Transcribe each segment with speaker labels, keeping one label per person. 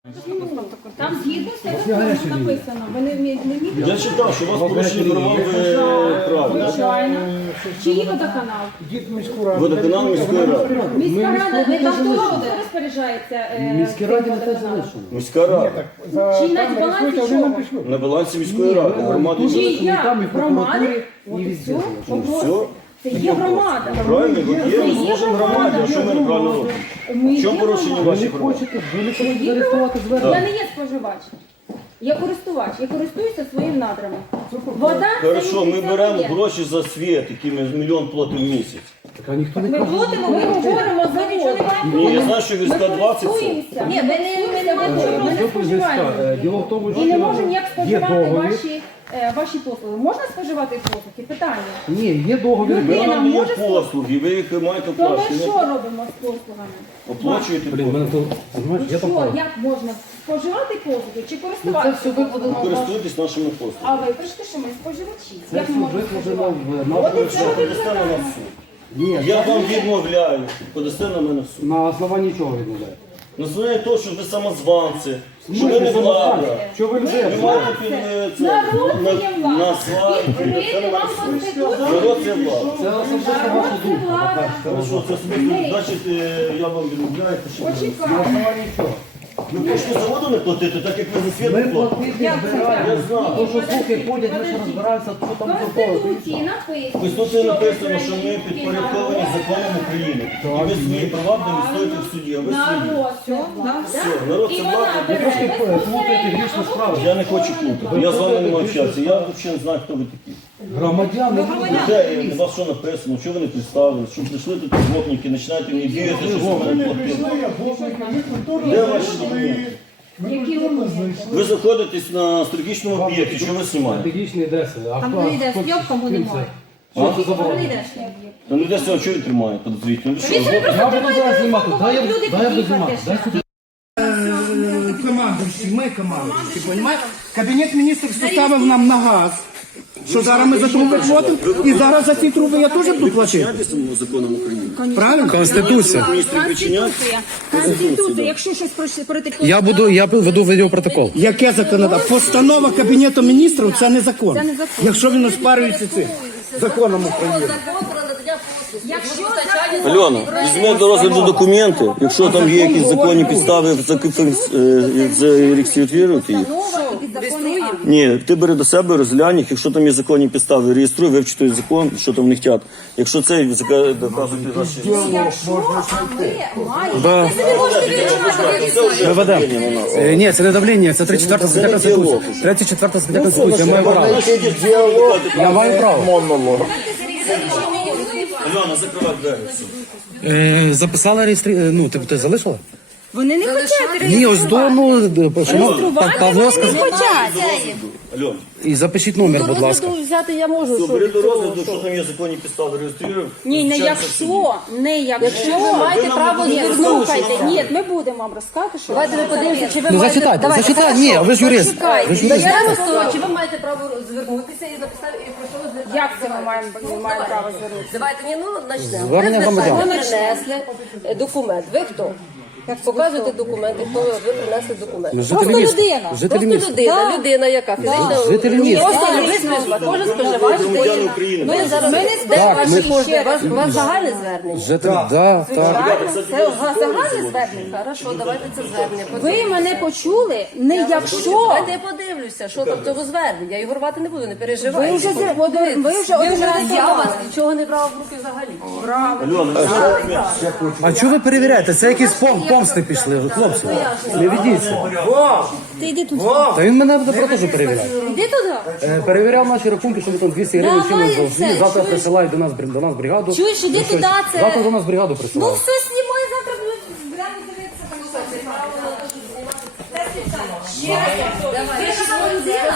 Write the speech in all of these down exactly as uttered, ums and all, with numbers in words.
Speaker 1: Там згідно з законом написано. Ви не вмієте.
Speaker 2: Я читав, що у вас порушені правові права.
Speaker 1: Звичайно. Чиї водоканал?
Speaker 2: Водоканал міської ради.
Speaker 1: Міська рада, не там хто розпоряджається?
Speaker 3: Міській раді не те залишено.
Speaker 2: Міська рада.
Speaker 1: Чи на балансі чого?
Speaker 2: На балансі міської ради. Громади.
Speaker 1: Чи я? Громади? От і все. Вопрос. Це є громада.
Speaker 2: Правильно,
Speaker 1: Це
Speaker 2: ви є, ми
Speaker 1: є
Speaker 2: служимо громаді, а що ми неправильно робимо?
Speaker 1: Ми
Speaker 2: В
Speaker 1: є
Speaker 2: чому порушення
Speaker 1: громада.
Speaker 2: ваші права?
Speaker 3: Ви не хочете зареєструвати
Speaker 1: Я
Speaker 3: звернення?
Speaker 1: не є споживач. Я користувач. Я користуюся своїм надрами. Вода це
Speaker 2: Хорошо, ми
Speaker 1: це
Speaker 2: беремо
Speaker 1: є.
Speaker 2: гроші за світ, які ми мільйон платимо в місяць.
Speaker 3: Так, а ніхто не
Speaker 1: Ми
Speaker 3: каже.
Speaker 1: платимо, ми говоримо за воду.
Speaker 2: Ні, я знаю, що війська двадцять це.
Speaker 1: користуємося. Ні, ми не, ми не можемо, ми не
Speaker 3: Е,
Speaker 1: споживаємо.
Speaker 3: Діло в тому, що
Speaker 1: І не можемо ніяк
Speaker 3: є
Speaker 1: споживати
Speaker 3: договір.
Speaker 1: ваші, е, ваші послуги. Можна споживати послуги? Питання.
Speaker 3: Ні, є договір.
Speaker 1: Людина
Speaker 2: Ви нам є
Speaker 1: може
Speaker 2: послуги, ви їх маєте
Speaker 1: То ми
Speaker 2: оплачувати.
Speaker 1: що робимо з послугами?
Speaker 2: Оплачуєте
Speaker 3: Блін, мене
Speaker 2: послуги.
Speaker 3: тут, знаєш, я там
Speaker 1: Що,
Speaker 3: прав.
Speaker 1: як можна споживати послуги чи
Speaker 3: Ну, це
Speaker 1: користуватися?
Speaker 3: все викладено.
Speaker 2: Користуйтесь нашими
Speaker 1: А
Speaker 2: послугами.
Speaker 1: ви пишете, що ми споживачі.
Speaker 3: Це
Speaker 1: Як
Speaker 3: все
Speaker 1: ми можемо
Speaker 3: викладено
Speaker 1: споживати?
Speaker 3: в
Speaker 1: От і
Speaker 3: нашому.
Speaker 1: це робить
Speaker 2: Подасте на нас в суд.
Speaker 3: Ні,
Speaker 2: Я вам відмовляю, подасте на мене в суд.
Speaker 3: на основанні чого відмовляє?
Speaker 2: На основі того, що ви самозванці, що ви не влада.
Speaker 3: Що ви людей?
Speaker 2: Ви маєте під е, це,
Speaker 1: Народ це є
Speaker 2: на,
Speaker 1: влада.
Speaker 2: на славі,
Speaker 1: Відкрити вам конституцію.
Speaker 2: народ це влада.
Speaker 3: Це особисто
Speaker 1: Народ
Speaker 3: ваша
Speaker 1: це
Speaker 3: думка.
Speaker 1: влада.
Speaker 2: Хорошо, це смисл. Значить, е, я вам відмовляю. що ви-
Speaker 3: На
Speaker 1: Почекайте.
Speaker 3: основанні чого?
Speaker 2: Ви хочете за воду не платити, так як ви за світ
Speaker 3: Ми
Speaker 2: не платите.
Speaker 3: платити
Speaker 1: Як це
Speaker 3: збираємо.
Speaker 2: Я знаю.
Speaker 3: То, що слухи ходять, ми ж
Speaker 1: Подождіть.
Speaker 3: розбираємося, що
Speaker 1: В
Speaker 3: там заходить.
Speaker 1: Конституції написано,
Speaker 2: В Конституції написано, що ми
Speaker 1: український
Speaker 2: підпорядковані
Speaker 1: народ-
Speaker 2: законом України. І ви свої права не відстоїте в суді, а ви свої.
Speaker 1: Народ це влада.
Speaker 2: Все, народ це
Speaker 1: І
Speaker 2: влада.
Speaker 1: вона
Speaker 2: Ви
Speaker 1: бере
Speaker 3: трошки плутаєте
Speaker 1: безпосередньо
Speaker 3: грішну
Speaker 1: або
Speaker 3: справу.
Speaker 2: Я не хочу плутати. Я з вами не маю общатися. Я взагалі не знаю, хто ви такі.
Speaker 3: Громадяни.
Speaker 2: Де у вас що написано, що ви не представили, що прийшли тут гопники, починаєте мені вірити, що ви мене платили. Де ваші документи?
Speaker 1: які вимоги.
Speaker 2: Ви знаходитесь на стратегічному об'єкті, що ви знімаєте?
Speaker 3: Стратегічні адреси. А
Speaker 1: Там
Speaker 3: хто-
Speaker 1: не йде,
Speaker 3: хто-
Speaker 1: зйобка буде
Speaker 3: ким це?
Speaker 1: мова.
Speaker 3: Що це за заборонено?
Speaker 1: Прийдешній об'єкт.
Speaker 2: Ну не десь цього чого він тримає подозрительно. Ви що,
Speaker 1: Він собі
Speaker 2: гопник?
Speaker 3: Я буду зараз знімати. Дай я
Speaker 1: Люди
Speaker 3: дай я буду
Speaker 1: під'їхати
Speaker 3: знімати.
Speaker 1: ще.
Speaker 3: Дай сюди.
Speaker 4: Командуючий, ми командуючі, понімаєте? Кабінет міністрів поставив нам на газ, що зараз ми за труби платимо, і зараз за ці труби я теж буду платити.
Speaker 2: Підчиняйтесь самому законам України.
Speaker 4: Правильно? Конституція.
Speaker 2: Міністрів підчиняйтесь.
Speaker 1: Конституція. Якщо щось проти- проти
Speaker 4: Я буду, я веду відеопротокол. Яке законодавство? Постанова Кабінету міністрів це не закон.
Speaker 1: Це не закон.
Speaker 4: Якщо він оспарюється цим законом України.
Speaker 1: Якщо
Speaker 2: Альона, візьми до розгляду документи, якщо там є якісь законні підстави, зареєструйте їх. Ні, ти бери до себе, розглянь їх, якщо там є законні підстави, реєструй, вивчи той закон, що там не хотять. Якщо це доказують наші...
Speaker 1: Якщо ми маємо,
Speaker 4: Да.
Speaker 1: ви собі можете вирішувати.
Speaker 2: Це вже
Speaker 4: Виведе.
Speaker 2: давлення на нас.
Speaker 4: Е, Ні, це не давлення, це тридцять четверта стаття Конституції. тридцять четверта стаття Конституції, я маю право. Я маю право.
Speaker 2: Альона, закривай двері.
Speaker 4: Е, Записала реєстрі... е, Ну, ти, ти залишила?
Speaker 1: Вони не хочуть
Speaker 4: Ні, ось до, ну,
Speaker 1: реєструвати,
Speaker 4: Павло
Speaker 1: вони
Speaker 4: сказав.
Speaker 1: не хочуть.
Speaker 2: Альона,
Speaker 4: І запишіть номер, будь ласка.
Speaker 5: Взяти я можу.
Speaker 2: то
Speaker 5: що
Speaker 2: бери
Speaker 5: від
Speaker 2: до
Speaker 5: цього,
Speaker 2: розгляду,
Speaker 5: що?
Speaker 2: якщо там є законні підстави, реєструй.
Speaker 1: Ні, не
Speaker 2: вивчайся в суді.
Speaker 1: якщо, не якщо.
Speaker 5: Якщо ви маєте
Speaker 2: нам
Speaker 5: право
Speaker 2: не
Speaker 5: звернутися.
Speaker 1: Слухайте, ні, ми будемо вам розказати, що
Speaker 5: Давайте ми подивимося, чи ви
Speaker 4: Ну,
Speaker 5: маєте...
Speaker 4: зачитайте,
Speaker 5: Давайте,
Speaker 4: зачитайте.
Speaker 5: хорошо,
Speaker 4: Ні, ви ж юрист.
Speaker 5: почекайте.
Speaker 4: Ви ж юрист.
Speaker 5: Даємо слово, чи ви маєте право звернутися і написати, і про що ви звертаєтеся?
Speaker 1: як це ми маємо, ми маємо право звернутися?
Speaker 5: Давайте, ні, ну, почнемо.
Speaker 4: Звернення
Speaker 5: Ви
Speaker 4: громадян.
Speaker 5: принесли е, документ. Ви хто? Показуйте документи, хто ви, ви принесли документ.
Speaker 4: Ну,
Speaker 5: Просто
Speaker 4: жителі міста.
Speaker 5: людина.
Speaker 4: Жителі
Speaker 5: Просто
Speaker 4: міста.
Speaker 5: людина. Людина яка? Фізична.
Speaker 4: Жителі міста.
Speaker 5: Просто людина. Кожен споживач.
Speaker 2: Громадяни України.
Speaker 5: Ми зараз...
Speaker 1: Ми не
Speaker 5: Де
Speaker 1: знаємо,
Speaker 5: ваші
Speaker 1: ми
Speaker 5: кошти?
Speaker 1: ще
Speaker 5: У вас,
Speaker 1: раз
Speaker 5: у вас загальне звернення?
Speaker 4: Жителі, да, так.
Speaker 1: Правильно?
Speaker 5: Це у вас загальне звернення? Хорошо, давайте це звернення.
Speaker 1: Ви мене почули, не якщо.
Speaker 5: Давайте я подивлюся, що там цього звернення. Я його рвати не буду, не переживайте.
Speaker 1: Ви вже зр- ви вже
Speaker 5: Ви
Speaker 1: один
Speaker 5: вже
Speaker 1: раз
Speaker 5: я вас
Speaker 1: зробили.
Speaker 5: нічого не брала в руки взагалі.
Speaker 2: Альона, візьми.
Speaker 4: А чого ви перевіряєте? Це якісь пом помсти пішли, хлопці. Не ведіться.
Speaker 1: Ти йди туди.
Speaker 4: Та він мене буде теж перевіряє.
Speaker 1: Іди туди.
Speaker 4: Е, Перевіряв наші рахунки, що ви там двісті гривень
Speaker 1: Давай
Speaker 4: чимось должні.
Speaker 1: це,
Speaker 4: Завтра
Speaker 1: чуєш?
Speaker 4: присилають до нас, бри- до нас бригаду.
Speaker 1: Чуєш, іди
Speaker 4: Ну, що,
Speaker 1: туди, це-
Speaker 4: Завтра до нас бригаду
Speaker 1: Ну
Speaker 4: присилають.
Speaker 1: все, знімай, завтра будуть збирати дивитися. Ще раз. Ви ж людина,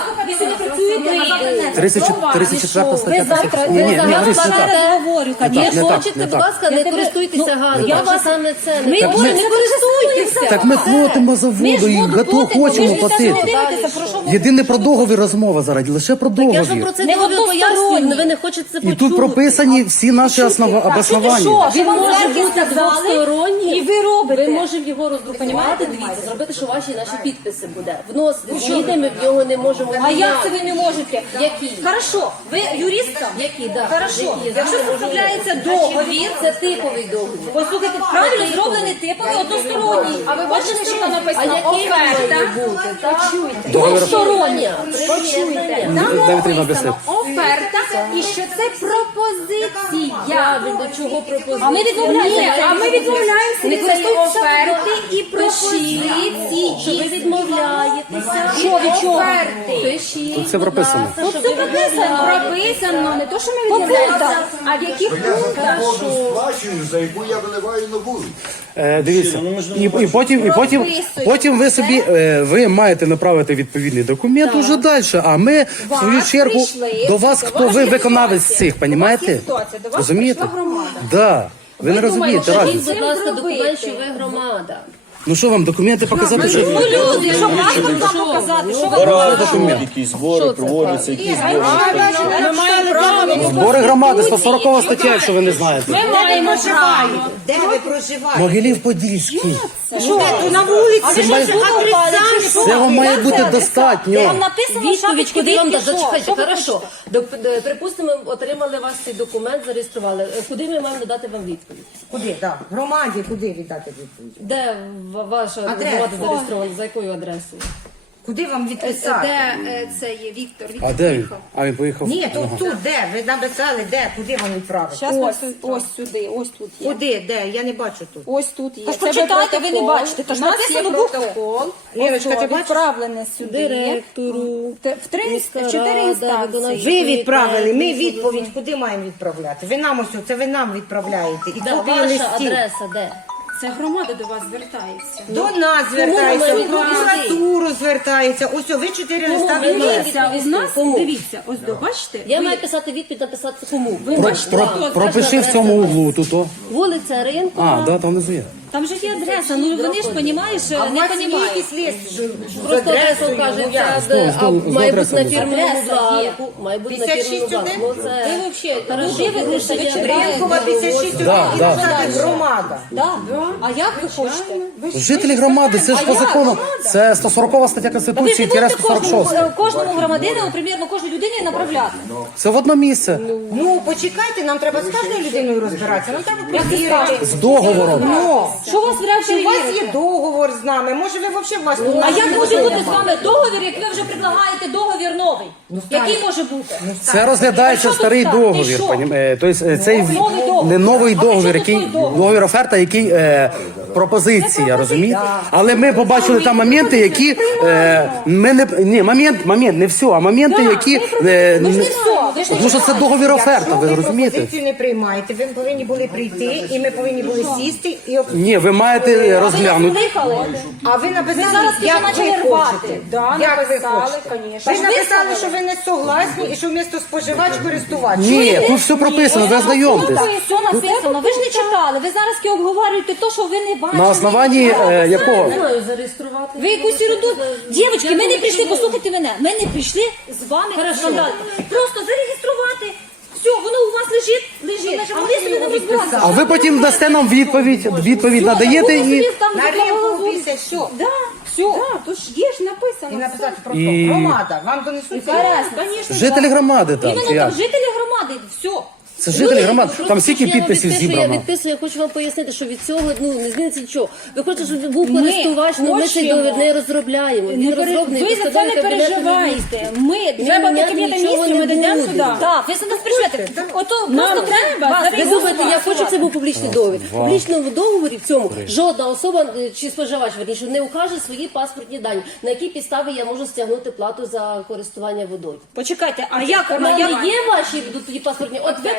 Speaker 1: місці ви працюєте, а завтра не.
Speaker 3: тридцять четверта стаття.
Speaker 1: Ви завтра,
Speaker 3: Ні,
Speaker 1: ви
Speaker 3: ні,
Speaker 1: за
Speaker 3: ні,
Speaker 1: газ
Speaker 3: дивись, не так.
Speaker 1: платите, говорю,
Speaker 3: Не
Speaker 1: звісно.
Speaker 3: так, не так,
Speaker 5: Хочете,
Speaker 3: не
Speaker 5: будь
Speaker 3: так.
Speaker 5: ласка, не
Speaker 1: Я тебе-
Speaker 5: користуйтеся
Speaker 1: ну,
Speaker 5: газом.
Speaker 1: я
Speaker 5: Я
Speaker 1: вас-
Speaker 5: саме це.
Speaker 1: Ми
Speaker 5: Не
Speaker 1: може
Speaker 3: ми-
Speaker 1: не користуємося.
Speaker 3: Так ми платимо за
Speaker 1: Ми ж
Speaker 3: воду і
Speaker 1: воду
Speaker 3: готово
Speaker 1: платимо,
Speaker 3: хочемо
Speaker 1: ви ж
Speaker 3: платити.
Speaker 1: не дивитеся, про що ви
Speaker 3: Єдине про договір розмова зараз, лише про
Speaker 5: Я ж вам про
Speaker 3: договір.
Speaker 5: це
Speaker 1: Не
Speaker 5: договір пояснюю,
Speaker 1: односторонній.
Speaker 5: але ви не хочете це
Speaker 3: І
Speaker 5: почути.
Speaker 3: тут прописані всі наші основа обоснування.
Speaker 1: Що
Speaker 5: Він
Speaker 1: вам
Speaker 5: може
Speaker 1: зверху
Speaker 5: бути
Speaker 1: сказали,
Speaker 5: двосторонній.
Speaker 1: і ви робите.
Speaker 5: Ви можемо його роздрукувати, дивіться, зробити, що ваші і наші підписи буде. Вносити зміни, ми в нього не можемо
Speaker 1: А як
Speaker 5: міняти.
Speaker 1: це ви не можете?
Speaker 5: Які?
Speaker 1: Хорошо, ви юристка?
Speaker 5: Які, да.
Speaker 1: Хорошо.
Speaker 5: Які?
Speaker 1: Якщо составляється договір,
Speaker 5: Це типовий договір.
Speaker 1: послухайте, правильно зроблений типовий односторонній. А ви бачите, що там
Speaker 5: А
Speaker 1: написано?
Speaker 5: який має
Speaker 1: Оферта.
Speaker 5: бути? Так?
Speaker 1: Двостороння.
Speaker 5: Почуйте.
Speaker 1: Там
Speaker 3: Дай Віталіна
Speaker 1: написано оферта і що це пропозиція.
Speaker 5: Правильно, чого пропозиція?
Speaker 1: А ми відмовляємося. А ми відмовляємося від цієї оферти і
Speaker 5: Що
Speaker 1: пропозиції.
Speaker 5: ви відмовляєтеся?
Speaker 1: Що від чого?
Speaker 5: Пишіть.
Speaker 3: Тут це прописано.
Speaker 5: будь ласка,
Speaker 1: Тут
Speaker 5: що
Speaker 1: це
Speaker 5: ви
Speaker 1: прописано,
Speaker 5: відмовляєтеся.
Speaker 1: прописано, не то, що ми відмовляємося, а в яких пунктах.
Speaker 6: Воду сплачую, за яку я виливаю на вулицю.
Speaker 3: Е, дивіться,
Speaker 2: Ну, ми ж не
Speaker 3: і, і потім, і потім,
Speaker 1: Прописують.
Speaker 3: потім ви собі е, ви маєте направити відповідний документ уже далі. А ми в свою
Speaker 1: Вас
Speaker 3: чергу
Speaker 1: прийшли,
Speaker 3: до вас,
Speaker 1: до
Speaker 3: хто
Speaker 1: вас
Speaker 3: ви
Speaker 1: є
Speaker 3: виконавець
Speaker 1: ситуація.
Speaker 3: цих,
Speaker 1: До
Speaker 3: понімаєте?
Speaker 1: вас є ситуація, до вас
Speaker 3: Розумієте?
Speaker 1: прийшла громада.
Speaker 3: Да. Ви не розумієте
Speaker 1: думаєте,
Speaker 3: разницю.
Speaker 5: Будь ласка,
Speaker 1: Цим
Speaker 5: документ,
Speaker 1: зробити.
Speaker 5: що ви громада.
Speaker 3: Ну що вам, документи показати? Що...
Speaker 1: Ну, люди, що паспорт вам показати, що ви
Speaker 2: Збори, що якісь збори проводяться, якісь збори.
Speaker 1: Ми маємо право.
Speaker 3: Збори громади, сто сорокова стаття, якщо ви не знаєте.
Speaker 1: Ми маємо право.
Speaker 7: Де ви проживаєте?
Speaker 3: Могилів-Подільський.
Speaker 1: Що?
Speaker 7: На вулиці.
Speaker 1: А ви що
Speaker 3: має-
Speaker 1: сподобали?
Speaker 3: Цього має бути достатньо.
Speaker 1: Там написано,
Speaker 5: Відповідь, куди вам дати? Зачекайте,
Speaker 1: Що ви
Speaker 5: хорошо. До- до- Припустимо, отримали вас цей документ, зареєстрували. Е, Куди ми маємо надати вам відповідь?
Speaker 7: Куди? Так. Громаді куди віддати відповідь?
Speaker 5: Де ва- ваша
Speaker 7: Адресу.
Speaker 5: громада зареєстрована? За якою адресою?
Speaker 7: Куди вам відписати?
Speaker 1: Де е, це є Віктор? Віктор
Speaker 3: А де він?
Speaker 1: приїхав.
Speaker 3: А він поїхав?
Speaker 7: Ні, тут, тут де? Ви написали, де? Куди вам відправити?
Speaker 1: Щас ось, ось сюди, ось тут є.
Speaker 7: Куди? Де? Я не бачу тут.
Speaker 1: Ось тут є.
Speaker 7: Тож
Speaker 1: Це
Speaker 7: почитайте,
Speaker 1: ви не
Speaker 7: протокол.
Speaker 1: бачите. Тож
Speaker 7: У нас
Speaker 1: написано
Speaker 7: є
Speaker 1: букви.
Speaker 7: протокол.
Speaker 1: Ось
Speaker 7: Ірочка,
Speaker 1: тут
Speaker 7: ти бачиш?
Speaker 1: відправлене сюди.
Speaker 5: Директору.
Speaker 1: Те- В три
Speaker 5: Міська
Speaker 1: в чотири
Speaker 5: рада,
Speaker 1: інстанції.
Speaker 5: виконавчий
Speaker 7: Ви відправили, ми
Speaker 5: комітет,
Speaker 7: відповідь куди маємо відправляти? Ви нам ось, це ви нам відправляєте. І
Speaker 5: Де
Speaker 7: копії
Speaker 5: ваша
Speaker 7: листів.
Speaker 5: адреса, де?
Speaker 1: Це громада до вас звертається.
Speaker 7: До нас звертається,
Speaker 5: Кому
Speaker 7: в
Speaker 5: ви
Speaker 7: прокуратуру звертається. Ось о, ви чотири листа
Speaker 5: ви
Speaker 7: відправили.
Speaker 1: Дивіться, у нас,
Speaker 5: Кому?
Speaker 1: дивіться, ось до, бачите?
Speaker 5: Я
Speaker 1: ви-
Speaker 5: маю писати відповідь, написати кому?
Speaker 1: Ви
Speaker 3: Про,
Speaker 1: бачите,
Speaker 3: про,
Speaker 1: хто
Speaker 3: пропиши в цьому углу тут. О.
Speaker 5: Вулиця Ринку.
Speaker 3: А, да, там внизу є.
Speaker 1: Там же є адреса, ну вони ж, понімаєш,
Speaker 7: А у
Speaker 1: не
Speaker 7: вас є
Speaker 1: понімають.
Speaker 7: якийсь лист з
Speaker 5: Просто адреса
Speaker 7: адресою?
Speaker 5: вкажеться,
Speaker 3: З
Speaker 5: де- а
Speaker 3: того- з
Speaker 5: має бути на
Speaker 3: адресою.
Speaker 5: фірмовому
Speaker 1: Адреса є.
Speaker 5: бланку. Має бути на
Speaker 7: п'ятдесят
Speaker 5: фірмовому
Speaker 7: шість
Speaker 5: бланку. Ну, це...
Speaker 1: Ви взагалі,
Speaker 5: Хорошо,
Speaker 1: ну, дивитеся,
Speaker 5: ви
Speaker 1: ви
Speaker 5: ще
Speaker 1: читаєте.
Speaker 7: Ринкова п'ятдесят шість
Speaker 3: Да,
Speaker 7: і
Speaker 3: да.
Speaker 7: написати громада.
Speaker 1: Да. А як ви хочете?
Speaker 3: Жителі громади, це ж по закону. Це сто сорокова стаття
Speaker 1: Ви ж
Speaker 3: Конституції,
Speaker 1: не
Speaker 3: тире
Speaker 1: будете
Speaker 3: сто сорок
Speaker 1: кожному,
Speaker 3: шоста.
Speaker 1: е, кожному громадянину, примірно кожній людині направляти.
Speaker 3: Це в одно місце.
Speaker 7: Ну, почекайте, нам треба з кожною людиною розбиратися. Нам треба перевірити.
Speaker 3: З договором.
Speaker 7: Ну,
Speaker 1: Що у вас в реакції
Speaker 7: у вас
Speaker 1: вірите?
Speaker 7: є договор з нами. Може, ви взагалі вас тут
Speaker 1: А як
Speaker 7: нас
Speaker 1: може
Speaker 7: не
Speaker 1: бути з
Speaker 7: немає?
Speaker 1: вами договір, як ви вже предлагаєте договір новий? Який може бути?
Speaker 3: Це розглядається
Speaker 1: А що
Speaker 3: старий
Speaker 1: тут так? І
Speaker 3: договір.
Speaker 1: що?
Speaker 3: понім- е, Тобто е, цей
Speaker 1: Новий договір.
Speaker 3: не новий
Speaker 1: А при
Speaker 3: договір,
Speaker 1: чому
Speaker 3: який
Speaker 1: тут договір?
Speaker 3: договір оферта, який е, пропозиція, розумієте? Але ми побачили там моменти, які е, ми не ні, момент, момент, не все, а моменти, які е,
Speaker 1: Ви ж не
Speaker 3: не-
Speaker 1: все, ви ж не
Speaker 3: тому що це договір оферта.
Speaker 7: Якщо
Speaker 3: Ви
Speaker 7: ви
Speaker 3: розумієте?
Speaker 7: пропозицію не приймаєте, ви повинні були прийти, і ми повинні були сісти і об-
Speaker 3: Ні, ви маєте
Speaker 1: Ви нас
Speaker 3: слухнути.
Speaker 1: слухали?
Speaker 7: А ви написали,
Speaker 1: Ви зараз тільки
Speaker 7: як
Speaker 1: почали
Speaker 7: ви
Speaker 1: рвати.
Speaker 7: хочете.
Speaker 1: Да,
Speaker 7: як ви
Speaker 1: написали,
Speaker 7: хочете.
Speaker 1: конечно.
Speaker 7: Ви
Speaker 1: Ж
Speaker 7: написали,
Speaker 1: висловили.
Speaker 7: що ви не согласні і що вмісто споживач користувач.
Speaker 3: Ні, тут все прописано, ви ознайомтесь.
Speaker 1: Тут все написано, ви ж не читали, ви зараз ки обговорюєте те, що ви не бачили.
Speaker 3: На основанні е, якого?
Speaker 5: Не маю зареєструвати.
Speaker 1: Ви якусь ерунду. Дівчатки, ми не прийшли, послухайте мене, ми не прийшли з вами скандалити. Просто зареєструвати. Все, воно у вас лежить, лежить. А ви собі не розбираєтеся.
Speaker 3: А ви потім дасте нам відповідь, відповідь надаєте і.
Speaker 7: На ринку п'ятдесят шість.
Speaker 1: Да, все. Да, то ж є ж
Speaker 7: І
Speaker 1: написано.
Speaker 7: написати просто
Speaker 3: І-
Speaker 7: громада. Вам донесуть.
Speaker 1: Гаразд, звісно.
Speaker 3: Жителі громади там.
Speaker 1: Іменно
Speaker 3: чи як?
Speaker 1: там жителі громади, все.
Speaker 3: Це жителі громади.
Speaker 5: Просто
Speaker 3: Там стільки
Speaker 5: я вам
Speaker 3: підписів
Speaker 5: відписую, Я
Speaker 3: зібрано.
Speaker 5: відписую, я хочу вам пояснити, що від цього ну не зміниться нічого. Ви хочете, щоб був
Speaker 1: Ми
Speaker 5: користувач, але ми цей
Speaker 1: хочемо.
Speaker 5: договір не розробляємо. Він
Speaker 1: Не пере-
Speaker 5: розроблений
Speaker 1: Ви за це
Speaker 5: постановою
Speaker 1: не
Speaker 5: Кабінету
Speaker 1: переживайте.
Speaker 5: Міністрів.
Speaker 1: Ми треба до
Speaker 5: міняти
Speaker 1: кабінету
Speaker 5: нічого
Speaker 1: міністрів, ми
Speaker 5: не
Speaker 1: дійдемо
Speaker 5: буде.
Speaker 1: туди. Так, ви себе сприймете. Ото
Speaker 5: Нам
Speaker 1: просто треба
Speaker 5: Ви
Speaker 1: зареєструвати.
Speaker 5: думаєте, я хочу, щоб це був публічний договір. В публічному договорі в цьому жодна особа е, чи споживач верніше не укаже свої паспортні дані, на якій підставі я можу стягнути плату за користування водою.
Speaker 1: Почекайте, а як
Speaker 5: У
Speaker 1: а
Speaker 5: мене
Speaker 1: як?
Speaker 5: є ваші будуть тоді паспортні. От ви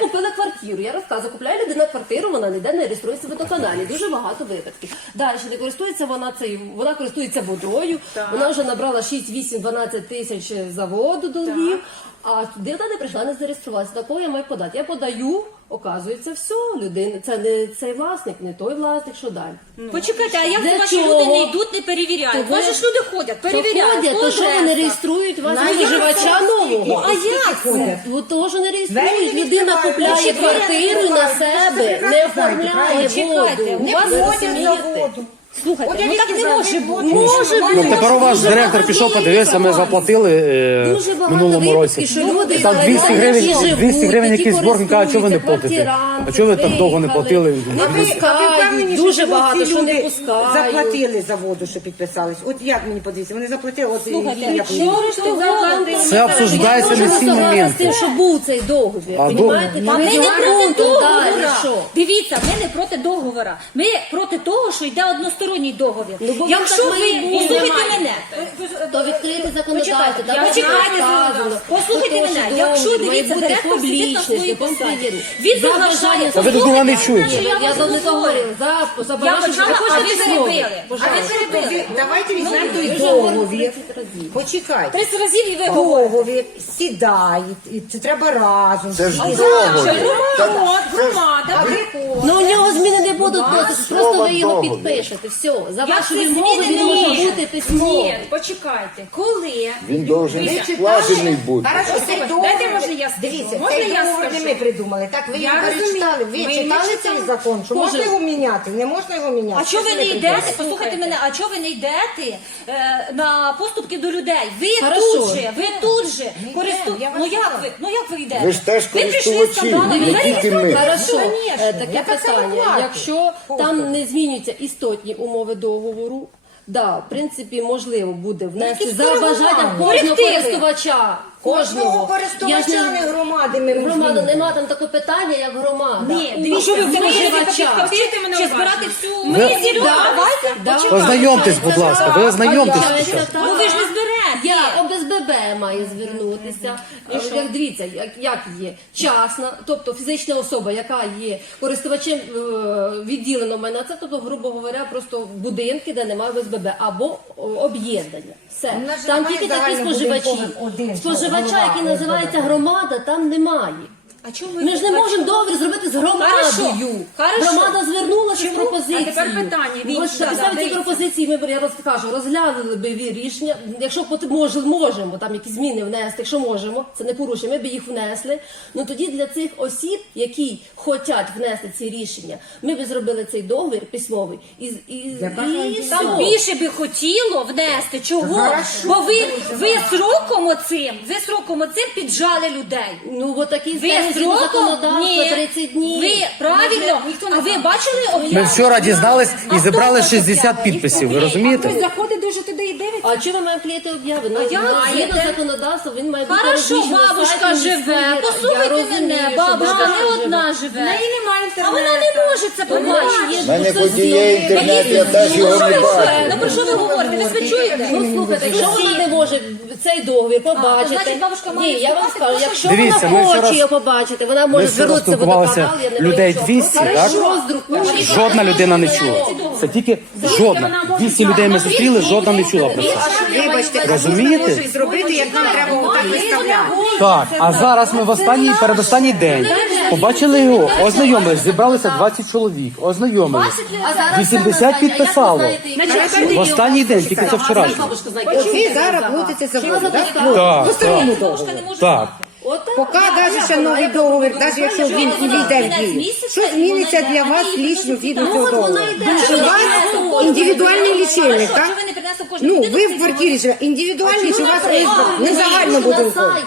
Speaker 5: купила квартиру. Я розказую, купляє людина квартиру, вона ніде не реєструється в водоканалі. Дуже багато випадків. Далі не користується вона цею, вона користується водою. Вона вже набрала шість, вісім, дванадцять тисяч за воду долгів. А туди вона не прийшла, не зареєструвалася. Такого я маю подати. Я подаю, оказується, все, людина, це не цей власник, не той власник, що далі.
Speaker 1: Почекайте, а як
Speaker 5: Для
Speaker 1: це ваші
Speaker 5: чого?
Speaker 1: люди не йдуть, не перевіряють?
Speaker 5: То ви-
Speaker 1: Ваші ж люди ходять,
Speaker 5: То
Speaker 1: перевіряють.
Speaker 5: ходять, то що вони не реєструють вас
Speaker 7: Навіть
Speaker 5: споживача нового?
Speaker 1: Ну, а як це?
Speaker 5: Ну, того, що не
Speaker 7: Двері
Speaker 5: реєструють,
Speaker 7: не
Speaker 5: людина
Speaker 7: відкривають,
Speaker 5: купляє
Speaker 7: двері не
Speaker 5: квартиру на
Speaker 7: відкривають.
Speaker 5: себе,
Speaker 7: Ви
Speaker 5: не
Speaker 7: прекрасно
Speaker 5: оформляє
Speaker 7: знаєте,
Speaker 1: Чекайте,
Speaker 5: воду.
Speaker 1: у
Speaker 7: Не
Speaker 1: вас
Speaker 7: ходять за
Speaker 5: розумієте?
Speaker 7: воду.
Speaker 1: Слухайте,
Speaker 7: От я
Speaker 1: ну так
Speaker 7: тільки
Speaker 1: не
Speaker 7: за
Speaker 1: може
Speaker 7: воду.
Speaker 1: бути. Може
Speaker 3: Ну,
Speaker 1: бути.
Speaker 3: тепер у вас
Speaker 5: Дуже
Speaker 3: директор
Speaker 5: багато
Speaker 3: пішов,
Speaker 5: є
Speaker 3: подивився, ми
Speaker 5: інформації.
Speaker 3: заплатили е,
Speaker 5: Дуже
Speaker 3: в
Speaker 5: багато
Speaker 3: минулому
Speaker 5: випадків,
Speaker 3: році.
Speaker 5: що люди
Speaker 3: Там
Speaker 5: зараз
Speaker 3: двісті
Speaker 5: які
Speaker 3: гривень,
Speaker 5: живуть,
Speaker 3: двісті гривень
Speaker 5: які
Speaker 3: якийсь борг, він каже, а чого ви не
Speaker 5: користуються,
Speaker 3: платите? А
Speaker 5: квартиранти
Speaker 3: чого ви так довго не
Speaker 5: приїхали,
Speaker 3: платили?
Speaker 5: Не
Speaker 7: А ви- а ви
Speaker 5: пускають,
Speaker 7: впевнені,
Speaker 5: дуже
Speaker 7: що
Speaker 5: багато,
Speaker 7: ці
Speaker 5: що не
Speaker 7: люди
Speaker 5: пускають.
Speaker 7: заплатили за воду, що підписались. От як мені подивіться, вони заплатили, от
Speaker 1: Слухайте,
Speaker 7: і- як
Speaker 1: що
Speaker 7: вони-
Speaker 1: ж ти заплатили?
Speaker 3: Це обсуждається
Speaker 5: Я
Speaker 3: на
Speaker 5: можу
Speaker 3: ці
Speaker 5: согласна з
Speaker 3: моменти.
Speaker 5: тим, що був цей договір.
Speaker 3: А
Speaker 5: Понімаєте?
Speaker 3: договір?
Speaker 1: А
Speaker 5: Там
Speaker 1: ми не
Speaker 5: нема
Speaker 1: проти
Speaker 5: пункту далі,
Speaker 1: договора.
Speaker 5: що?
Speaker 1: Дивіться, ми не проти договора. Ми проти того, що йде односторонній договір.
Speaker 5: Ну, бо
Speaker 1: Якщо
Speaker 5: так
Speaker 1: ви,
Speaker 5: має бути.
Speaker 1: послухайте мене,
Speaker 5: То відкрите законодавство, там
Speaker 1: я почекайте,
Speaker 5: сказано.
Speaker 1: послухайте
Speaker 5: Про те,
Speaker 1: мене.
Speaker 5: що
Speaker 1: Якщо
Speaker 5: договір має
Speaker 1: дивіться,
Speaker 5: бути
Speaker 1: директор сидить на
Speaker 5: публічний,
Speaker 1: своїй
Speaker 5: щоб
Speaker 1: посаді,
Speaker 5: перевірити.
Speaker 1: він
Speaker 5: За
Speaker 1: приглашає.
Speaker 5: бажання-
Speaker 3: Та ви тут нікого не чуєте.
Speaker 1: Значить,
Speaker 5: Я
Speaker 1: вам
Speaker 5: вам не
Speaker 1: говорю.
Speaker 5: говорила. За, за
Speaker 1: Я
Speaker 5: бажання,
Speaker 1: почала,
Speaker 5: щоб
Speaker 1: а ви
Speaker 5: хочете
Speaker 1: перебили.
Speaker 5: слово.
Speaker 1: А ви перебили.
Speaker 7: Давайте візьмемо той
Speaker 5: Ви вже говорили
Speaker 7: договір.
Speaker 5: тридцять разів.
Speaker 7: Почекайте.
Speaker 1: тридцять разів і ви говорите.
Speaker 7: Договір, сідають, і це треба разом.
Speaker 6: Це ж
Speaker 7: сидіти.
Speaker 6: договір.
Speaker 1: Громад, громада, прикол.
Speaker 5: Ну у нього зміни не будуть, просто
Speaker 6: Слово
Speaker 5: ви його
Speaker 6: договір.
Speaker 5: підпишете. Все, за
Speaker 1: Як
Speaker 5: вашу
Speaker 1: це
Speaker 5: вимогу
Speaker 1: зміни
Speaker 5: він
Speaker 1: не
Speaker 5: може
Speaker 1: може?
Speaker 5: бути письмово.
Speaker 1: Ні, почекайте. Коли?
Speaker 6: Він должен
Speaker 1: Дивіться,
Speaker 6: скважений бути.
Speaker 7: Хорошо, цей
Speaker 1: Дайте,
Speaker 7: договір,
Speaker 1: може, я скажу?
Speaker 7: дивіться,
Speaker 1: Можна
Speaker 7: цей
Speaker 1: я
Speaker 7: договір не
Speaker 1: скажу?
Speaker 7: ми придумали, так ви
Speaker 1: Я
Speaker 7: його
Speaker 1: розумію.
Speaker 7: перечитали, ви
Speaker 1: Ми не
Speaker 7: читали цей
Speaker 1: читали.
Speaker 7: закон, що можна
Speaker 5: Кожен.
Speaker 7: його міняти, не можна його міняти.
Speaker 1: А чого ви
Speaker 7: Це
Speaker 1: не
Speaker 7: ми
Speaker 1: йдете?
Speaker 7: придумали.
Speaker 1: Послухайте мене, а чого ви не йдете е, на поступки до людей? Ви
Speaker 5: Хорошо.
Speaker 1: тут же, ви тут же користу...
Speaker 7: я вас
Speaker 1: Ну як
Speaker 7: читала.
Speaker 1: ви? Ну як ви йдете?
Speaker 6: Ви ж теж
Speaker 1: Ви прийшли з
Speaker 6: користувачі,
Speaker 1: скандалом,
Speaker 6: не
Speaker 1: ви
Speaker 6: тільки ми.
Speaker 1: зареєструєте?
Speaker 5: Хорошо,
Speaker 1: Конечно.
Speaker 5: Е, таке
Speaker 7: Я так само
Speaker 5: питання.
Speaker 7: плачу.
Speaker 5: Якщо там не змінюються істотні умови договору, да, в принципі, можливо буде внести
Speaker 7: Якісь
Speaker 5: за бажанням
Speaker 7: коригування.
Speaker 5: кожного
Speaker 1: Корективи.
Speaker 5: користувача.
Speaker 7: Кожного
Speaker 5: Кожного.
Speaker 7: користувача,
Speaker 5: Я ж
Speaker 7: не громади ми
Speaker 5: Громада,
Speaker 7: змінимо.
Speaker 5: нема там такого питання, як громада.
Speaker 1: Ні,
Speaker 5: У
Speaker 1: дивіться, ви
Speaker 5: споживача.
Speaker 1: хочете мене чи збирати всю...
Speaker 3: Ви-
Speaker 1: Ми серйозно, давайте.
Speaker 5: Да.
Speaker 3: Ознайомтесь, будь ласка, ви ознайомтесь.
Speaker 5: А я-
Speaker 3: спочатку.
Speaker 1: Ну ви ж не зберете.
Speaker 5: Я ОБСББ має звернутися. Як дивіться, як, як є частна, тобто фізична особа, яка є користувачем е, відділеного майна, це тобто, грубо говоря, просто будинки, де немає ОБСББ, або о, об'єднання. Все.
Speaker 7: У нас же
Speaker 5: Там
Speaker 7: немає
Speaker 5: тільки такі
Speaker 7: загальнобудинкових
Speaker 5: споживачі.
Speaker 7: один,
Speaker 5: Споживача,
Speaker 7: голова
Speaker 5: який називається громада, там немає.
Speaker 1: А чому ви
Speaker 5: Ми ж не можемо договір зробити з громадою.
Speaker 1: Хорошо.
Speaker 5: Громада звернулася з
Speaker 1: Чому?
Speaker 5: пропозицією.
Speaker 1: А тепер питання.
Speaker 5: Ну, ось
Speaker 1: Да,
Speaker 5: на підставі
Speaker 1: да,
Speaker 5: цієї
Speaker 1: дивіться.
Speaker 5: пропозиції ми, я розкажу, розглянули би ви рішення. Якщо пот- може, можемо там якісь зміни внести, якщо можемо, це не порушення, ми б їх внесли. Ну тоді для цих осіб, які хочуть внести ці рішення, ми б зробили цей договір письмовий. І, і, і, і
Speaker 1: Там
Speaker 5: все.
Speaker 1: більше би хотіло внести. Чого?
Speaker 7: Хорошо.
Speaker 1: Бо ви, ви сроком оцим, ви сроком оцим піджали людей.
Speaker 5: Ну, от такі
Speaker 1: Ви
Speaker 5: згідно
Speaker 1: сроком?
Speaker 5: законодавства
Speaker 1: Ні.
Speaker 5: тридцять днів.
Speaker 1: Ви, правильно. А ви бачили об'яв?
Speaker 3: Ми вчора дізнались
Speaker 1: А
Speaker 3: і
Speaker 1: хто
Speaker 3: зібрали
Speaker 1: це
Speaker 3: шістдесят
Speaker 1: об'яв?
Speaker 3: підписів, ви
Speaker 1: Ні,
Speaker 3: розумієте?
Speaker 1: А хтось заходить дуже туди і дивиться.
Speaker 5: А чого ми маємо клеїти об'яви? Ну,
Speaker 1: А я
Speaker 5: згідно
Speaker 1: знаєте.
Speaker 5: законодавства він має бути
Speaker 1: Хорошо,
Speaker 5: розміщений на
Speaker 1: бабушка
Speaker 5: сайті
Speaker 1: живе.
Speaker 5: міської ради. Я
Speaker 1: Послухайте
Speaker 5: розумію,
Speaker 1: мене,
Speaker 5: що
Speaker 1: бабушка не
Speaker 5: живе.
Speaker 1: одна живе.
Speaker 7: В неї немає
Speaker 1: А
Speaker 7: інтернету.
Speaker 1: вона не може це побачити.
Speaker 6: У мене хоч і є інтернет, я теж його не бачу.
Speaker 1: Ну про що ви говорите? Ви себе чуєте?
Speaker 5: Ну, слухайте, якщо вона не може цей договір побачити,
Speaker 1: значить, бабушка має
Speaker 5: ні, я вам
Speaker 1: вступати,
Speaker 5: скажу,
Speaker 1: тому що-
Speaker 5: якщо
Speaker 3: Дивіться,
Speaker 5: вона
Speaker 3: ми
Speaker 5: хоче
Speaker 3: вчора-
Speaker 5: його побачити, вона може
Speaker 3: Ми вчора
Speaker 5: звернутися в
Speaker 3: спілкувалися
Speaker 5: водоканал, я не
Speaker 3: людей
Speaker 5: маю чого.
Speaker 3: двісті, так?
Speaker 5: Хорошо, здрукуйте.
Speaker 3: Жодна людина не чула. Це тільки жодна. двісті людей ми зустріли, жодна не чула про це.
Speaker 7: Вибачте, а
Speaker 3: Розумієте?
Speaker 7: що можуть зробити, як нам треба отак виставляти?
Speaker 3: Так, а зараз ми в останній, передостанній день побачили його, ознайомились, зібралися двадцять чоловік, ознайомились.
Speaker 5: А зараз
Speaker 3: вісімдесят
Speaker 5: саме останнє,
Speaker 3: підписало.
Speaker 5: як ви знаєте,
Speaker 7: Значить,
Speaker 5: яка
Speaker 3: В останній день, тільки це вчорашній.
Speaker 5: бабушка знає,
Speaker 7: От ви
Speaker 5: чому
Speaker 7: зараз
Speaker 5: це
Speaker 7: платите за
Speaker 5: Що
Speaker 7: воду,
Speaker 5: за
Speaker 7: так?
Speaker 5: доставка?
Speaker 3: Так,
Speaker 7: По старому
Speaker 3: так,
Speaker 7: договору.
Speaker 3: так.
Speaker 5: Отак.
Speaker 7: Поки навіть ще новий договір, навіть якщо він і війде в дію, що зміниться для вас лічно згідно цього договору? Що у вас індивідуальний лічильник, так? Ну, ви в квартирі живете, індивідуальний чи у вас ОСББ? Не загальнобудинковий.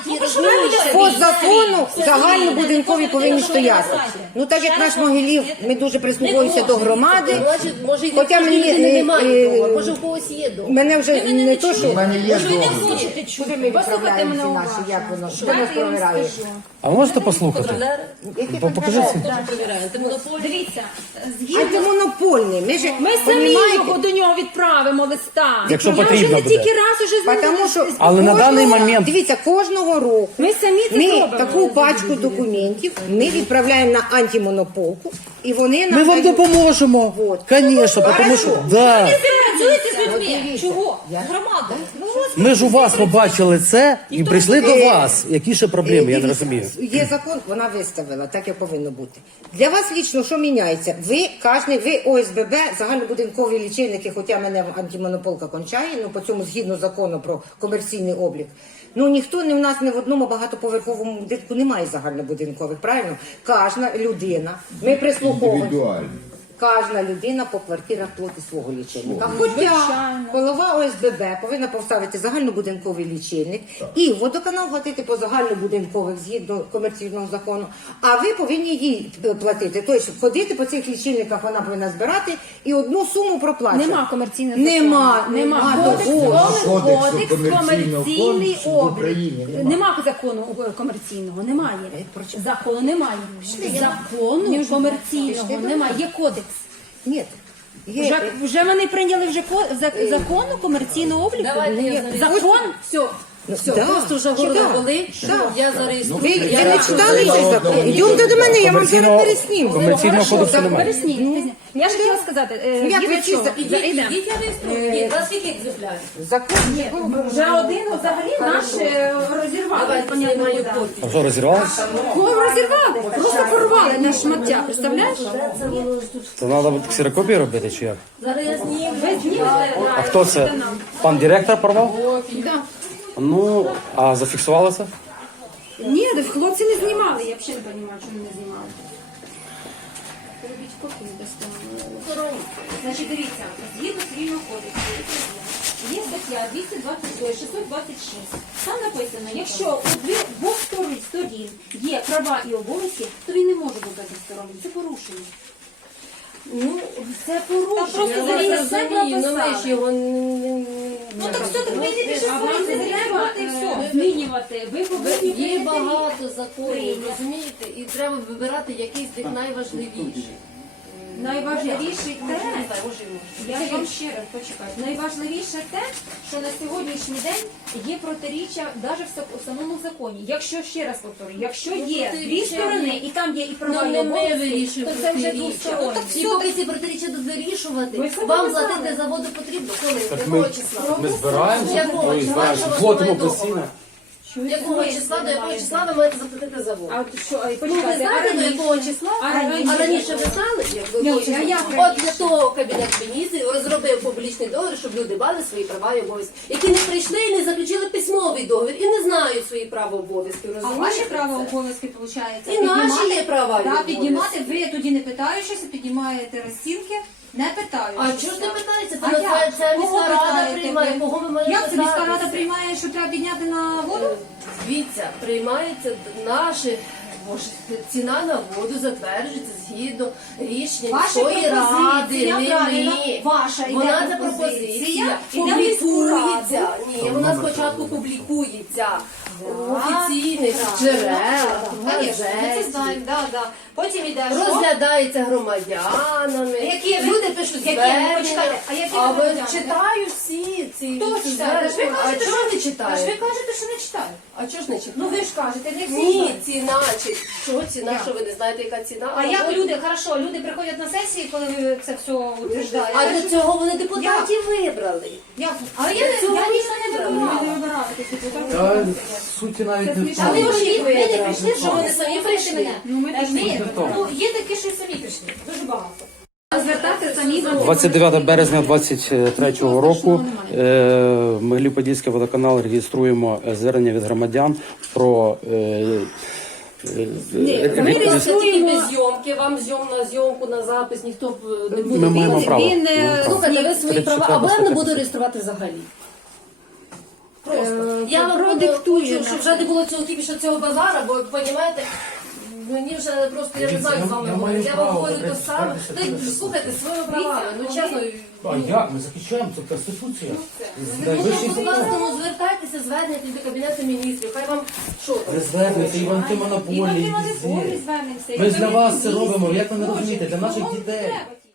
Speaker 7: По закону загальнобудинкові повинні стояти. Ну так як наш Могилів, ми дуже прислуховуємося до громади.
Speaker 5: Значить, може, і
Speaker 7: Хоча
Speaker 5: в
Speaker 7: мені,
Speaker 5: кожній людини
Speaker 7: е,
Speaker 5: немає
Speaker 7: е,
Speaker 5: договору, може, у когось є договор.
Speaker 7: Мене вже не то, що
Speaker 6: У мене є договір.
Speaker 5: Хочете чути?
Speaker 7: куди ми відправляємо ці наші, як воно, де ми провираємо. перевіряє.
Speaker 3: А ви можете послухати?
Speaker 5: Контролери.
Speaker 3: По- Покажіть.
Speaker 5: Хто перевіряє? Антимонопольний?
Speaker 1: Дивіться, згідно
Speaker 7: Антимонопольний. Ми ж
Speaker 1: ми самі
Speaker 7: понімаєте?
Speaker 1: його до нього відправимо листа.
Speaker 3: Якщо
Speaker 1: Я
Speaker 3: потрібно
Speaker 1: вже не
Speaker 3: буде.
Speaker 1: тільки раз уже з ним
Speaker 7: Потому що
Speaker 3: Але на даний
Speaker 7: кожного-
Speaker 3: момент-
Speaker 7: дивіться, кожного року
Speaker 1: Ми самі це
Speaker 7: ми
Speaker 1: зробимо.
Speaker 7: таку пачку документів ми відправляємо на антимонополку, і вони нам
Speaker 3: Ми вам
Speaker 7: дають-
Speaker 3: допоможемо.
Speaker 7: Вот.
Speaker 3: Звісно, тому що да.
Speaker 1: Ви працюєте з людьми. Чого? З громадою.
Speaker 3: Ми ж у вас побачили це і прийшли до вас. Які ще проблеми, я не
Speaker 7: Дивіться,
Speaker 3: розумію.
Speaker 7: Є закон, вона виставила, так як повинно бути. Для вас лічно що міняється? Ви кожен, ви О С Б Б, загальнобудинкові лічильники, хоча мене антимонополка кончає, ну по цьому згідно закону про комерційний облік. Ну ніхто не в нас не в одному багатоповерховому будинку немає загальнобудинкових, правильно? Кожна людина, ми прислуховуємо.
Speaker 6: Індивідуально.
Speaker 7: Кожна людина по квартирах платить свого лічильника. Хоча голова О С Б Б повинна поставити загальнобудинковий лічильник і водоканал платити по загальнобудинкових згідно комерційного закону. А ви повинні їй платити. Тобто ходити по цих лічильниках вона повинна збирати і одну суму проплачувати.
Speaker 1: Нема комерційного
Speaker 7: Нема,
Speaker 1: закону.
Speaker 7: нема
Speaker 1: Кодекс,
Speaker 7: договору.
Speaker 1: кодекс,
Speaker 6: Кодексу комерційного
Speaker 1: комерційний
Speaker 6: кодексу в
Speaker 1: облік.
Speaker 6: Україні нема.
Speaker 1: Нема закону е, комерційного, немає. Закону немає. Закону комерційного немає. Є кодекс.
Speaker 7: Ні. Є,
Speaker 1: Вже, вже вони прийняли вже ко- за- закону комерційного обліку.
Speaker 5: Давайте я зареєструю.
Speaker 1: Закон, все.
Speaker 5: Все,
Speaker 7: Да.
Speaker 5: просто вже горло
Speaker 7: Да.
Speaker 5: болить, що
Speaker 7: Да.
Speaker 5: я
Speaker 7: ви,
Speaker 5: зареєструю.
Speaker 7: ви
Speaker 5: Я
Speaker 7: не читали цей закон? Йдемте до мене, я вам зараз
Speaker 3: Комерційного-
Speaker 7: пересніму.
Speaker 3: комерційного кодексу
Speaker 1: Так,
Speaker 3: немає.
Speaker 1: пересніть, пересніть. Я ж хотіла сказати, е,
Speaker 7: Ну, як
Speaker 1: згідно
Speaker 7: ви
Speaker 1: чого?
Speaker 7: чисто-
Speaker 1: За-
Speaker 5: Ідіть,
Speaker 1: йдемо.
Speaker 5: ідіть, я реєструю. Ні, вас скільки екземплярів?
Speaker 7: Закон
Speaker 1: Вже один взагалі наш е, розірвали.
Speaker 5: Давайте
Speaker 1: понятно,
Speaker 5: знімаю
Speaker 1: куди.
Speaker 5: копію.
Speaker 3: А що, розірвалися?
Speaker 1: Кого розірвали? Просто порвали на шмаття, представляєш?
Speaker 3: То треба ксерокопії робити чи як?
Speaker 5: Зараз я зніму.
Speaker 1: Ви знімали?
Speaker 3: А хто це? Пан директор порвав?
Speaker 1: Да.
Speaker 3: Ну, а зафіксували це?
Speaker 1: Ні, хлопці не знімали, я взагалі не розумію, чому не знімали. Робіть копію доставили. Значить, дивіться, згідно цивільного кодексу, є стаття двісті двадцять, ой, шістсот двадцять шість. Там написано, якщо у дві- двох сторон сторін є права і обов'язки, то він не може бути одностороннім. Це порушення. Ну, це порушення.
Speaker 5: просто
Speaker 1: Я
Speaker 5: зараз
Speaker 1: вас все
Speaker 5: розумію, ну,
Speaker 1: прописали.
Speaker 5: ви ж його не-
Speaker 1: Ну так все, так ви не пишете,
Speaker 5: А вам
Speaker 1: це
Speaker 5: не
Speaker 1: треба
Speaker 5: треба,
Speaker 1: е,
Speaker 5: е,
Speaker 1: змінювати. Ви повинні
Speaker 5: Є
Speaker 1: прийняти
Speaker 5: багато законів,
Speaker 1: Прийняти.
Speaker 5: розумієте? І треба вибирати якийсь з них найважливіший.
Speaker 1: найважливіше те,
Speaker 5: Боже мій.
Speaker 1: я ж вам ще раз почекаю. Найважливіше те, що на сьогоднішній день є протиріччя навіть в са- в самому законі. Якщо ще раз повторюю, якщо є дві
Speaker 5: протиріччя
Speaker 1: сторони
Speaker 5: ні.
Speaker 1: і там є і права
Speaker 5: Ну,
Speaker 1: і
Speaker 5: не ми
Speaker 1: обов'язки,
Speaker 5: вирішуємо
Speaker 1: то це вже
Speaker 5: протиріччя.
Speaker 1: двосторонні.
Speaker 5: І поки ці протиріччя тут вирішувати,
Speaker 1: Ви це
Speaker 5: вам
Speaker 1: написали.
Speaker 5: платити за воду потрібно коли?
Speaker 3: ми-
Speaker 5: Якого числа?
Speaker 3: Ми збираємося,
Speaker 5: Якого
Speaker 3: ми
Speaker 5: числа?
Speaker 3: збираємося,
Speaker 5: Що у вас
Speaker 3: платимо
Speaker 5: немає договору?
Speaker 3: постійно.
Speaker 5: Якого числа до якого числа ви маєте заплатити за воду?
Speaker 1: А от що, а,
Speaker 5: Ну, ви
Speaker 1: почекайте, а
Speaker 5: знаєте, до
Speaker 1: раніше?
Speaker 5: якого числа?
Speaker 1: А раніше?
Speaker 5: А раніше ви знали, як ви
Speaker 1: Ні,
Speaker 5: хочете?
Speaker 1: а як
Speaker 5: От
Speaker 1: раніше?
Speaker 5: для того Кабінет Міністрів розробив публічний договір, щоб люди мали свої права і обов'язки, які не прийшли і не заключили письмовий договір і не знають свої права обов'язки.
Speaker 1: А
Speaker 5: розумієте
Speaker 1: ваші
Speaker 5: це?
Speaker 1: права обов'язки, виходить,
Speaker 5: І наші є права і
Speaker 1: Так,
Speaker 5: обов'язки.
Speaker 1: піднімати, ви тоді не питаючися, піднімаєте розцінки, не питаючися.
Speaker 5: А чого ж не питається?
Speaker 1: А
Speaker 5: Це
Speaker 1: як?
Speaker 5: це
Speaker 1: Кого
Speaker 5: міська рада
Speaker 1: питаєте
Speaker 5: приймає,
Speaker 1: ви?
Speaker 5: кого ви маєте
Speaker 1: Як це міська рада
Speaker 5: звертатися?
Speaker 1: приймає, що треба підняти на воду?
Speaker 5: Дивіться, приймається наші боже, ціна на воду затверджується згідно рішення
Speaker 1: Ваша
Speaker 5: міської ради,
Speaker 1: пропозиція,
Speaker 5: не
Speaker 1: правильно,
Speaker 5: ми.
Speaker 1: ваша йде
Speaker 5: Вона ця
Speaker 1: пропозиція,
Speaker 5: пропозиція
Speaker 1: іде в міську
Speaker 5: публікується.
Speaker 1: раду.
Speaker 5: Ні, вона спочатку публікується в офіційних джерелах, в
Speaker 1: Конечно, ми це
Speaker 5: газеті.
Speaker 1: знаємо, да, да. Потім іде що?
Speaker 5: Розглядається громадянами.
Speaker 1: Які ви-
Speaker 5: люди пишуть
Speaker 1: які?
Speaker 5: звернення.
Speaker 1: Почекайте, а які
Speaker 5: А ви
Speaker 1: громадяни?
Speaker 5: читаю всі ці
Speaker 1: Хто
Speaker 5: ці
Speaker 1: читає? Та ж ви
Speaker 5: звернення. А
Speaker 1: кажете,
Speaker 5: чого не
Speaker 1: Та ж ви
Speaker 5: читають?
Speaker 1: кажете, що не читають.
Speaker 5: А чого ж не читають?
Speaker 1: Ну ви ж кажете, не всі
Speaker 5: Ні,
Speaker 1: знають.
Speaker 5: ціна чи чого ціна,
Speaker 1: Як?
Speaker 5: що ви не знаєте, яка ціна?
Speaker 1: А як люди, хорошо, люди приходять на сесії, коли ви це все утверждаєте.
Speaker 5: А для цього вони депутатів вибрали.
Speaker 1: Як? А я, не-
Speaker 5: цього
Speaker 1: я
Speaker 5: не
Speaker 1: ніхто не
Speaker 5: вибрали.
Speaker 1: вибирала. Не вибирала таких депутатів.
Speaker 3: Та суті навіть не в
Speaker 1: смішно.
Speaker 5: Але
Speaker 3: тому.
Speaker 5: ви ж ви не
Speaker 1: вибрали.
Speaker 5: прийшли, що вони самі прийшли.
Speaker 1: Ну, ми
Speaker 3: в тому.
Speaker 1: ну, є такі, що й самі прийшли. Дуже багато. Звертати самі до
Speaker 3: двадцять дев'ятого березня двадцять третього року е, Могилів-Подільський водоканал реєструємо звернення від громадян про е, е,
Speaker 5: Ми
Speaker 3: рі-
Speaker 5: просто тільки без зйомки, вам зйом на зйомку, на запис, ніхто б не буде.
Speaker 3: Ми маємо
Speaker 5: бігати.
Speaker 3: право.
Speaker 1: Він, е,
Speaker 3: Маємо право.
Speaker 5: Слухайте, ви свої права, або я не
Speaker 3: тридцять
Speaker 5: буду
Speaker 3: четверта
Speaker 5: реєструвати взагалі. Просто.
Speaker 1: Е,
Speaker 5: Я вам
Speaker 1: продиктує
Speaker 5: хочу,
Speaker 1: нам.
Speaker 5: щоб вже не було цього кіпіша цього базара, бо, розумієте, мені вже просто, я не знаю з вами
Speaker 3: Я
Speaker 5: говорити.
Speaker 3: маю
Speaker 5: Я вам
Speaker 3: право,
Speaker 5: говорю те
Speaker 3: давайте
Speaker 5: саме.
Speaker 3: спитайтеся,
Speaker 5: Та й
Speaker 3: що
Speaker 5: слухайте своїми правами. Ну чесно,
Speaker 3: А як? Ми захищаємо, це Конституція.
Speaker 5: ну,
Speaker 3: Найвищий
Speaker 5: будь ласка,
Speaker 3: закон.
Speaker 5: ну звертайтеся, звернення до Кабінету міністрів. Хай вам що там?
Speaker 3: Не звернеться, і в антимонополії.
Speaker 1: І в антимонополії
Speaker 3: везде.
Speaker 1: звернемося. і
Speaker 3: Ми ж для
Speaker 1: Кабінет
Speaker 3: вас це
Speaker 1: Міністрів.
Speaker 3: робимо, як ви не
Speaker 1: Боже,
Speaker 3: розумієте, для наших
Speaker 1: кому
Speaker 3: дітей.
Speaker 1: треба?